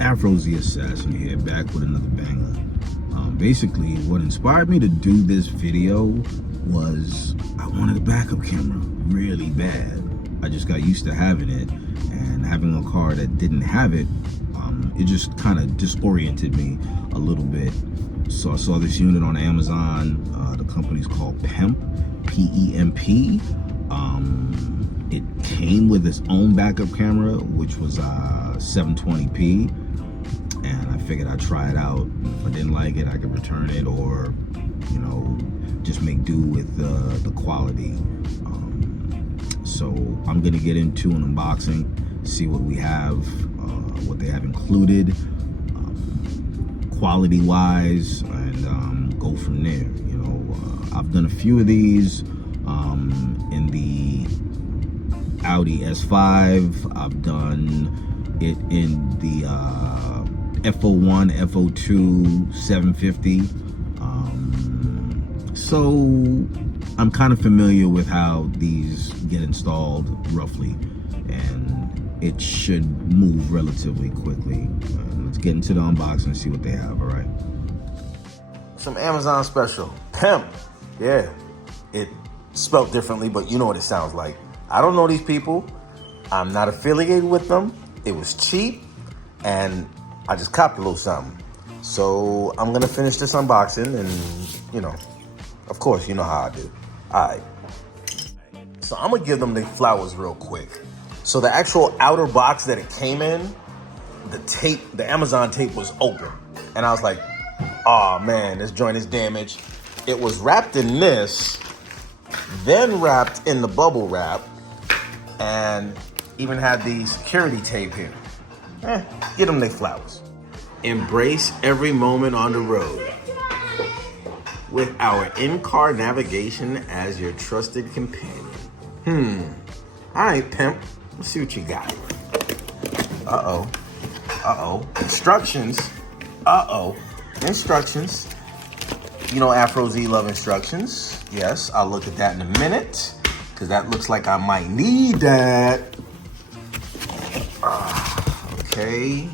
Afro Z Assassin here, back with another banger. Basically, what inspired me to do this video was I wanted a backup camera really bad. I just got used to having it, and having a car that didn't have it, it just kind of disoriented me a little bit. So I saw this unit on Amazon. The company's called PEMP, P-E-M-P. It came with its own backup camera, which was 720p. And I figured I'd try it out. If I didn't like it, I could return it, or, you know, just make do with the quality. So I'm gonna get into an unboxing, see what we have, what they have included, quality-wise, and go from there. You know, I've done a few of these in the Audi S5. I've done it in the F01, F02, 750. So I'm kind of familiar with how these get installed roughly, and it should move relatively quickly. Let's get into the unboxing and see what they have. All right. Some Amazon special. Pimp. Yeah. It spelled differently, but you know what it sounds like. I don't know these people. I'm not affiliated with them. It was cheap, and I just copped a little something. So I'm gonna finish this unboxing, and you know, of course, you know how I do. All right. So I'm gonna give them the flowers real quick. So the actual outer box that it came in, the tape, the Amazon tape was open. And I was like, oh man, this joint is damaged. It was wrapped in this, then wrapped in the bubble wrap, and even had the security tape here. Get them their flowers. Embrace every moment on the road with our in-car navigation as your trusted companion. All right, pimp. Let's see what you got. Uh-oh. Instructions. Instructions. You know Afro Z love instructions. Yes, I'll look at that in a minute, because that looks like I might need that. Okay.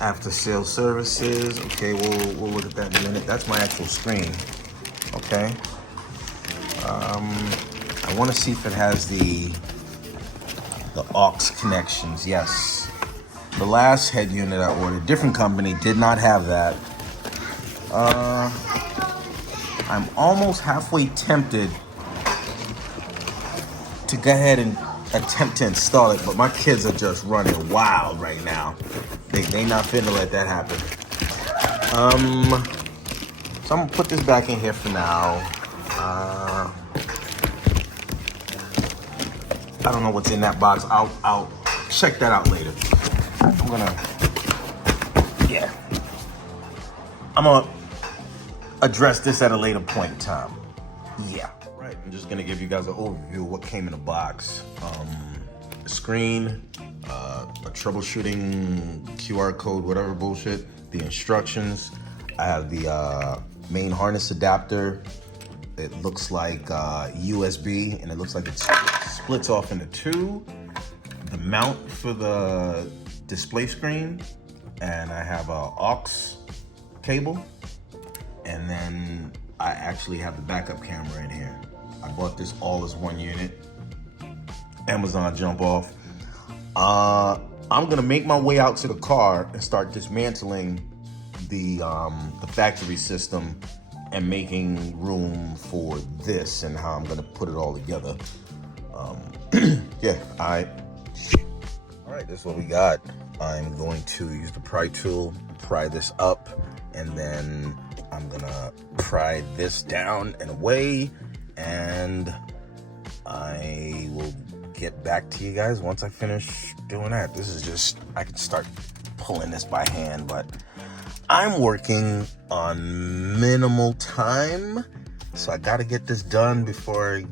After sale services. Okay, we'll look at that in a minute. That's my actual screen. Okay. I want to see if it has the aux connections. Yes. The last head unit I ordered, different company, did not have that. I'm almost halfway tempted to go ahead and attempt to install it, but my kids are just running wild right now. They not finna let that happen. So I'm gonna put this back in here for now. I don't know what's in that box. I'll check that out later. I'm gonna address this at a later point in time. Yeah. Right, I'm just gonna give you guys an overview of what came in the box. A screen, a troubleshooting QR code, whatever bullshit, the instructions. I have the main harness adapter. It looks like USB, and it looks like it splits off into two. The mount for the display screen, and I have a aux cable, and then I actually have the backup camera in here. I bought this all as one unit. Amazon jump off. I'm gonna make my way out to the car and start dismantling the factory system and making room for this and how I'm gonna put it all together. Yeah, all right, this is what we got. I'm going to use the pry tool, pry this up, and then I'm gonna pry this down and away, and I will get back to you guys once I finish doing that. This is just, I can start pulling this by hand, but I'm working on minimal time, so I gotta get this done before I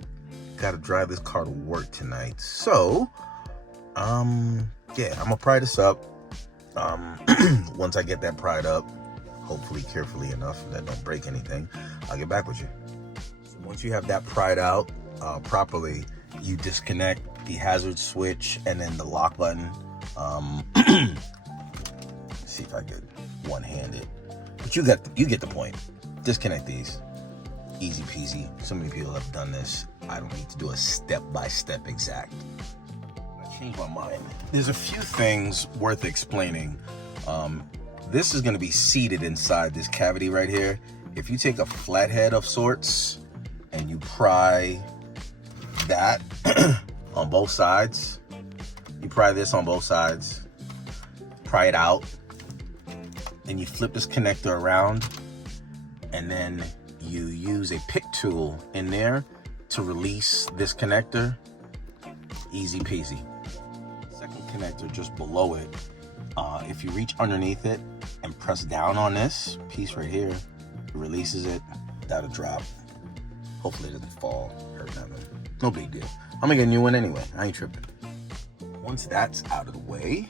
gotta drive this car to work tonight. So, yeah, I'm gonna pry this up. Once I get that pried up, hopefully carefully enough that don't break anything, I'll get back with you. So once you have that pried out properly, you disconnect the hazard switch and then the lock button See if I get one-handed. But you get the point. Disconnect these. Easy peasy. So many people have done this. I don't need to do a step-by-step exact. I changed my mind. There's a few things worth explaining. This is going to be seated inside this cavity right here. If you take a flathead of sorts and you pry that on both sides, you pry this on both sides, pry it out, and you flip this connector around, and then you use a pick tool in there to release this connector. Easy peasy. Second connector just below it, if you reach underneath it and press down on this piece right here, it releases it. That'll drop. Hopefully it doesn't fall, hurt nothing. No big deal. I'm gonna get a new one anyway. I ain't tripping. Once that's out of the way,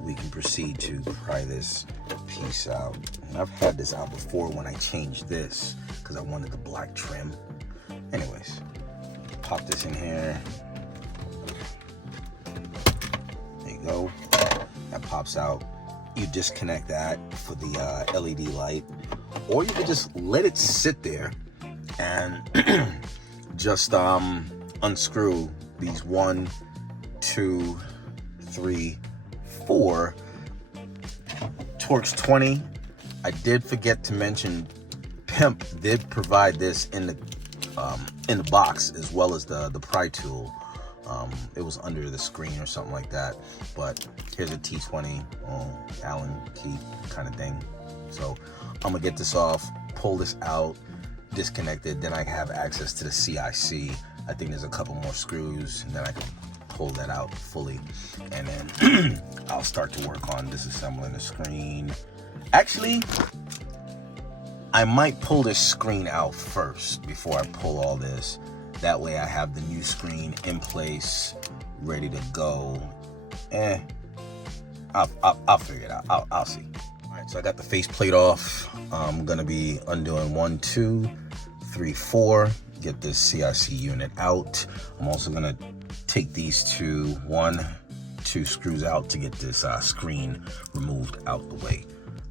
we can proceed to pry this piece out. And I've had this out before when I changed this because I wanted the black trim. Anyways, pop this in here. There you go. That pops out. You disconnect that for the LED light, or you can just let it sit there and just unscrew these 1, 2, 3, 4 Torx 20. I did forget to mention Pimp did provide this in the box, as well as the pry tool. It was under the screen or something like that, but here's a T20 Allen key kind of thing. So I'm gonna get this off, pull this out, disconnect it, then I have access to the CIC. I think there's a couple more screws, and then I can pull that out fully, and then I'll start to work on disassembling the screen. Actually, I might pull this screen out first before I pull all this. That way I have the new screen in place, ready to go. I'll figure it out. I'll see. All right, so I got the faceplate off. I'm gonna be undoing 1, 2, 3, 4. Get this CIC unit out. I'm also gonna take these 1, 2 screws out to get this screen removed out the way.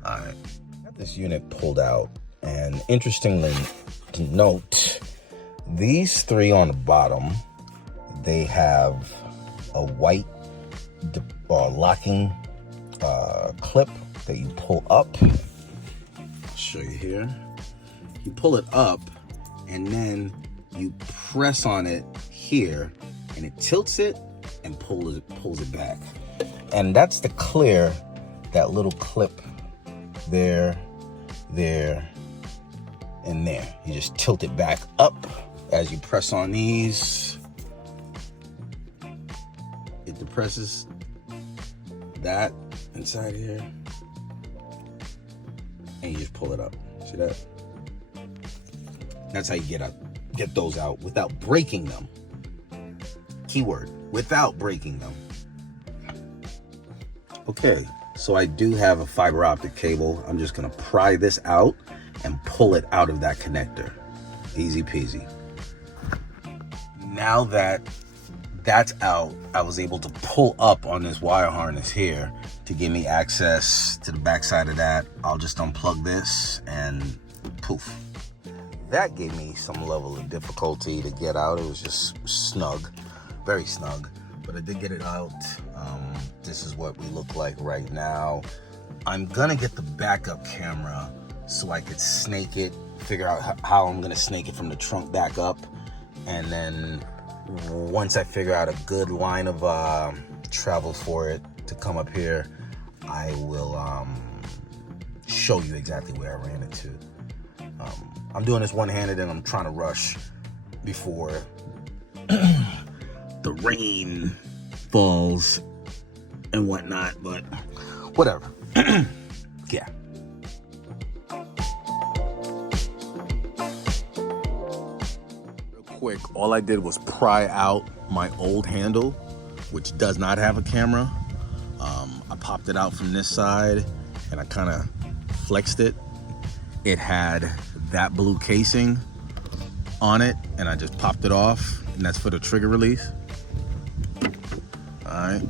All right, got this unit pulled out, and interestingly to note, these 3 on the bottom, they have a white locking clip that you pull up. I'll show you here. You pull it up, and then you press on it here, and it tilts it and pulls it back. And that's to clear that little clip there, and there. You just tilt it back up as you press on these. It depresses that inside here, and you just pull it up. See that? That's how you get those out without breaking them. Keyword, without breaking them. Okay, so I do have a fiber optic cable. I'm just gonna pry this out and pull it out of that connector. Easy peasy. Now that that's out, I was able to pull up on this wire harness here to give me access to the backside of that. I'll just unplug this and poof. That gave me some level of difficulty to get out. It was just snug, very snug, but I did get it out. This is what we look like right now. I'm gonna get the backup camera so I could snake it, figure out how I'm gonna snake it from the trunk back up, and then once I figure out a good line of travel for it to come up here, I will show you exactly where I ran it to. I'm doing this one-handed, and I'm trying to rush before the rain falls and whatnot, but whatever. Yeah. Real quick, all I did was pry out my old handle, which does not have a camera. I popped it out from this side, and I kind of flexed it. It had that blue casing on it, and I just popped it off, and that's for the trigger release. All right,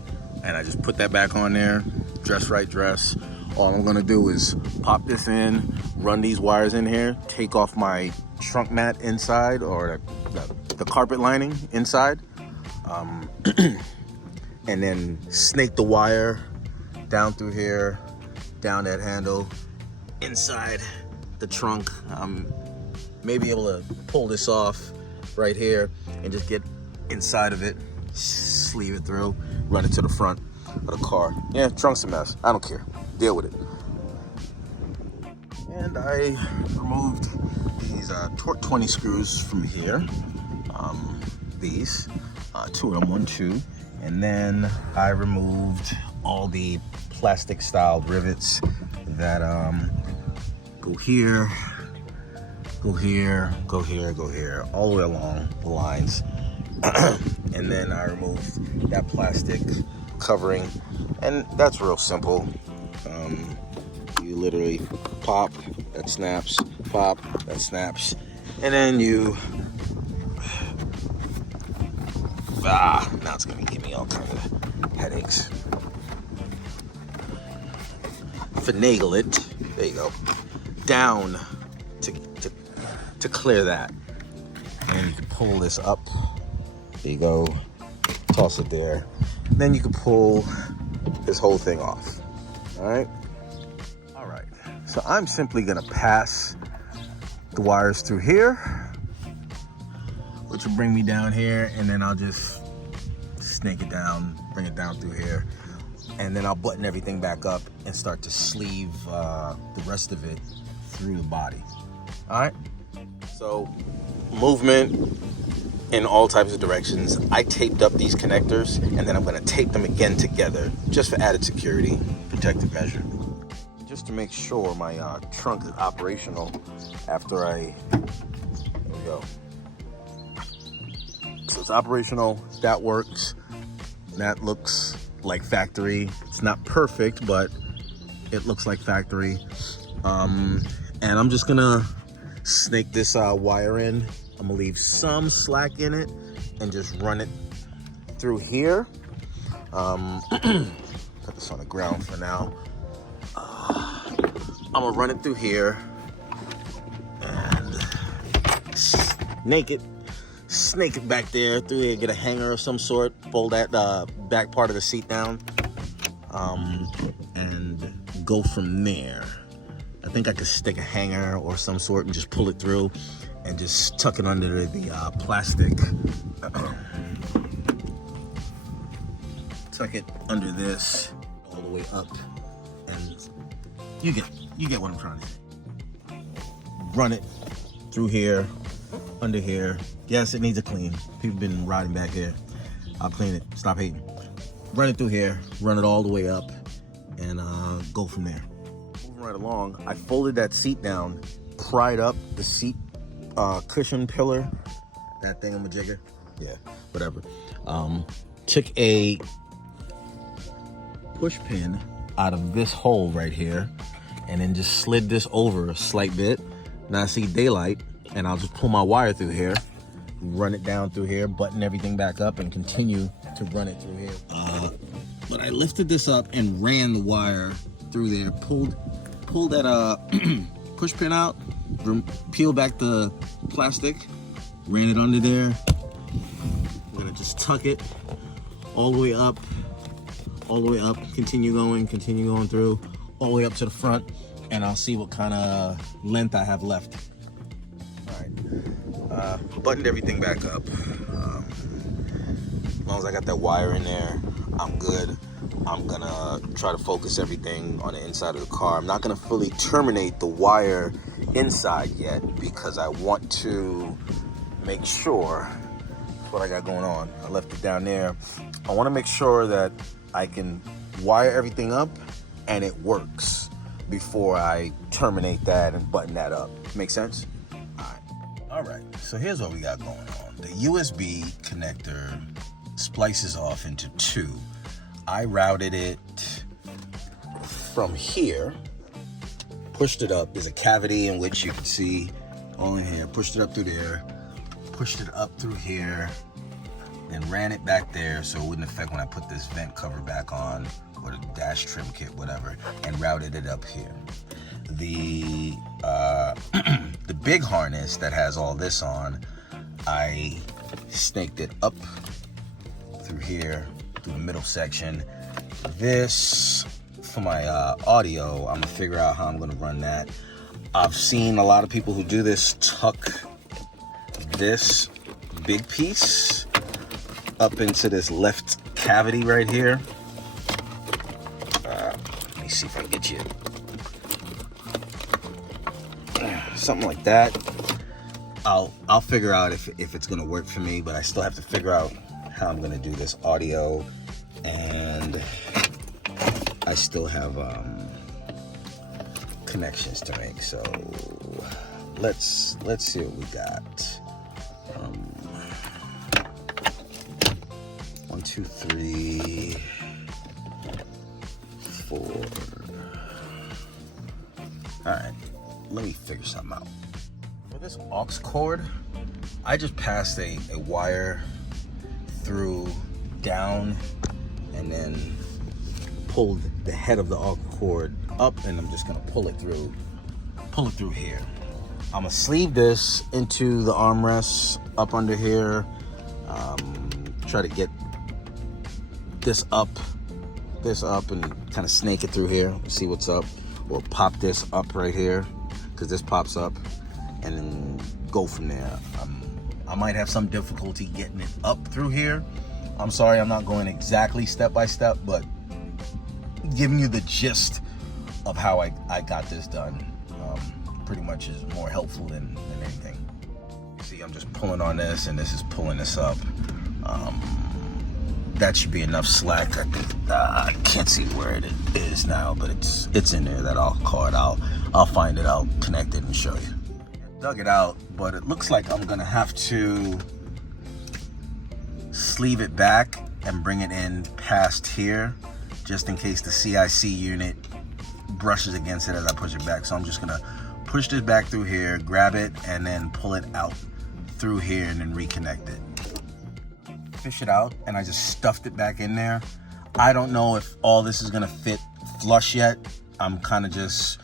And I just put that back on there, dress right dress. All I'm gonna do is pop this in, run these wires in here, take off my trunk mat inside, or the carpet lining inside, and then snake the wire down through here, down that handle, inside the trunk. Maybe able to pull this off right here and just get inside of it, sleeve it through, run it to the front of the car. Yeah, trunk's a mess. I don't care. Deal with it. And I removed these torque 20 screws from here. These, 2 of them, 1, 2. And then I removed all the plastic styled rivets that go here, go here, go here, go here, all the way along the lines. And then I removed that plastic covering, and that's real simple. You literally pop, that snaps, pop, that snaps, and then you, now it's gonna give me all kinds of headaches. Finagle it, there you go, down to clear that. And you can pull this up, there you go, toss it there. Then you can pull this whole thing off, all right? All right, so I'm simply gonna pass the wires through here, which will bring me down here, and then I'll just snake it down, bring it down through here, and then I'll button everything back up and start to sleeve the rest of it through the body, all right? So, movement in all types of directions. I taped up these connectors, and then I'm gonna tape them again together, just for added security, protective measure. Just to make sure my trunk is operational after there we go. So it's operational, that works. That looks like factory. It's not perfect, but it looks like factory. And I'm just gonna snake this wire in. I'm gonna leave some slack in it and just run it through here. Put this on the ground for now. I'm gonna run it through here and snake it back there through here, get a hanger of some sort, pull that back part of the seat down, and go from there. I think I could stick a hanger or some sort and just pull it through and just tuck it under the plastic. Tuck it under this all the way up, and you get what I'm trying to say. Run it through here, under here. Yes, it needs a clean. People been riding back here. I'll clean it. Stop hating. Run it through here, run it all the way up, and go from there. Moving right along, I folded that seat down, pried up the seat cushion pillar, that thingamajigger, yeah, whatever. Took a push pin out of this hole right here, and then just slid this over a slight bit. Now I see daylight, and I'll just pull my wire through here, run it down through here, button everything back up, and continue to run it through here. But I lifted this up and ran the wire through there, pulled that push pin out, peeled back the plastic, ran it under there. I'm gonna just tuck it all the way up, continue going through, all the way up to the front, and I'll see what kind of length I have left. All right, buttoned everything back up. As long as I got that wire in there, I'm good. I'm gonna try to focus everything on the inside of the car. I'm not gonna fully terminate the wire inside yet because I want to make sure what I got going on. I left it down there. I wanna make sure that I can wire everything up and it works before I terminate that and button that up. Make sense? All right, so here's what we got going on. The USB connector splices off into two. I routed it from here, pushed it up. There's a cavity in which you can see all in here. Pushed it up through there, pushed it up through here, and ran it back there so it wouldn't affect when I put this vent cover back on, or the dash trim kit, whatever, and routed it up here. The the big harness that has all this on, I snaked it up through here, through the middle section. This, for my audio, I'm gonna figure out how I'm gonna run that. I've seen a lot of people who do this tuck this big piece up into this left cavity right here. Let me see if I can get you something like that. I'll figure out if it's gonna work for me, but I still have to figure out how I'm gonna do this audio, and I still have connections to make. So let's see what we got. 1, 2, 3, 4. All right, let me figure something out. For this aux cord, I just passed a wire through down and then pulled the head of the aux cord up, and I'm just gonna pull it through here. I'm gonna sleeve this into the armrests up under here. Try to get this up and kind of snake it through here, see what's up, or pop this up right here, because this pops up, and then go from there. I might have some difficulty getting it up through here. I'm sorry, I'm not going exactly step by step, but giving you the gist of how I got this done pretty much is more helpful than anything. See, I'm just pulling on this, and this is pulling this up. That should be enough slack. I think I can't see where it is now, but it's in there. That aux cord, I'll find it. I'll connect it and show you. I dug it out, but it looks like I'm gonna have to sleeve it back and bring it in past here, just in case the CIC unit brushes against it as I push it back. So I'm just gonna push this back through here, grab it, and then pull it out through here and then reconnect it. Fish it out, and I just stuffed it back in there. I don't know if all this is gonna fit flush yet. I'm kind of just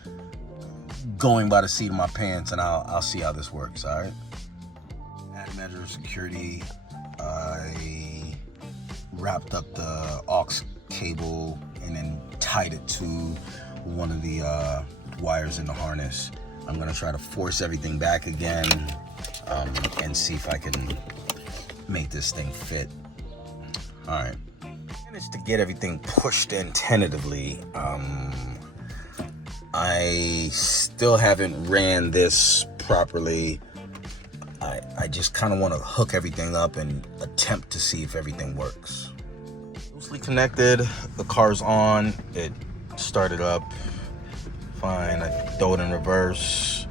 going by the seat of my pants, and I'll see how this works. All right. Add measure of security. I wrapped up the aux cable and then tied it to one of the wires in the harness. I'm gonna try to force everything back again and see if I can make this thing fit. All right. Managed to get everything pushed in tentatively. I still haven't ran this properly. I just kind of want to hook everything up and attempt to see if everything works. Loosely connected, the car's on, it started up fine. I throw it in reverse.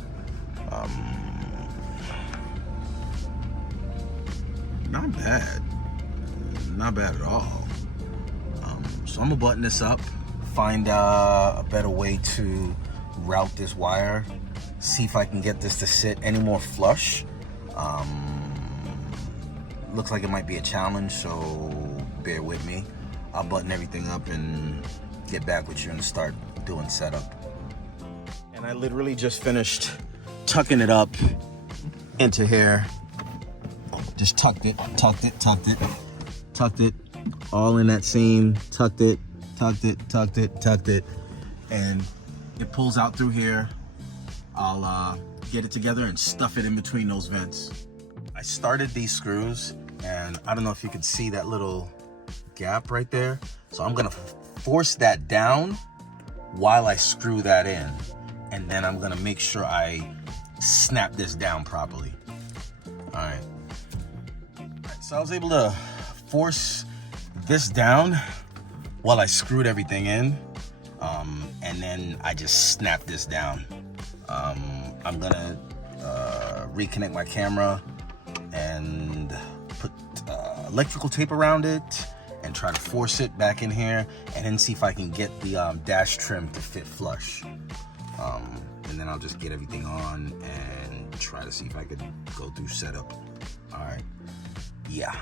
Not bad. Not bad at all. So I'm gonna button this up, find a better way to route this wire, see if I can get this to sit any more flush. Looks like it might be a challenge, so bear with me. I'll button everything up and get back with you and start doing setup. And I literally just finished tucking it up into here. Just tucked it, all in that seam, tucked it, and it pulls out through here. I'll get it together and stuff it in between those vents. I started these screws, and I don't know if you can see that little gap right there. So I'm gonna force that down while I screw that in, and then I'm gonna make sure I snap this down properly. All right. So I was able to force this down while I screwed everything in, and then I just snapped this down. I'm gonna reconnect my camera and put electrical tape around it and try to force it back in here, and then see if I can get the dash trim to fit flush. And then I'll just get everything on and try to see if I could go through setup. All right. Yeah.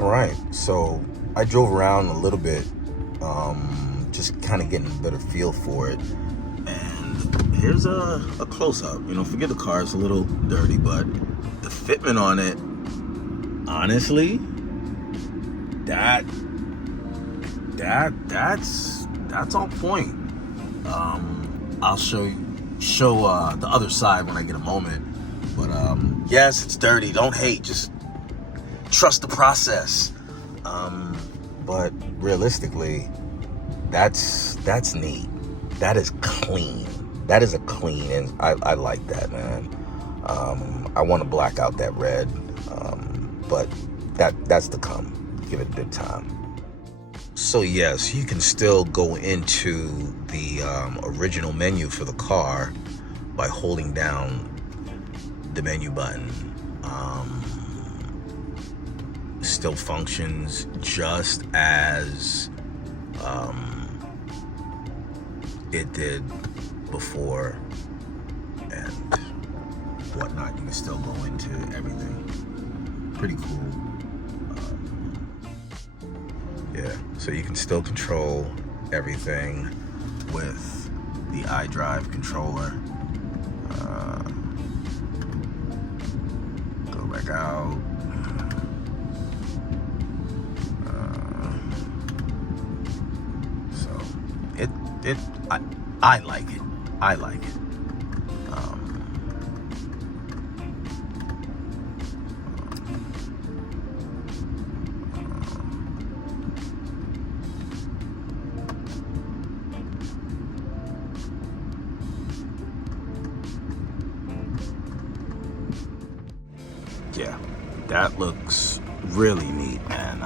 All right, so I drove around a little bit, just kind of getting a better feel for it. And here's a close-up. You know, forget the car, it's a little dirty, but the fitment on it, honestly, that's on point. I'll show the other side when I get a moment. But yes, it's dirty. Don't hate. Just trust the process. But realistically, that's neat. That is clean. That is a clean, and I like that, man. I want to black out that red, but that's to come. Give it a bit time. So yes, you can still go into the original menu for the car by holding down the menu button. Still functions just as it did before and whatnot. You can still go into everything. Pretty cool. Yeah, so you can still control everything with the iDrive controller. Go back out. So I like it. I like it. Yeah, that looks really neat, man.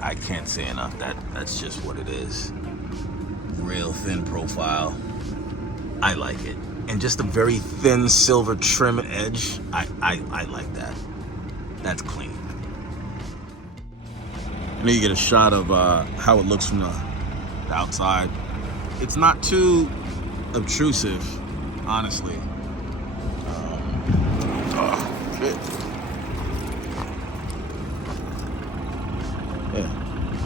I can't say enough. That's just what it is. Real thin profile. I like it. And just a very thin silver trim edge. I like that. That's clean. And then you get a shot of how it looks from the outside. It's not too obtrusive, honestly. Oh, shit. Yeah,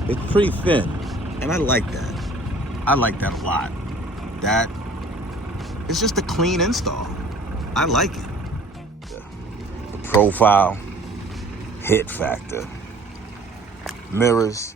it's pretty thin, and I like that. I like that a lot. That it's just a clean install. I like it. The profile, hit factor, mirrors,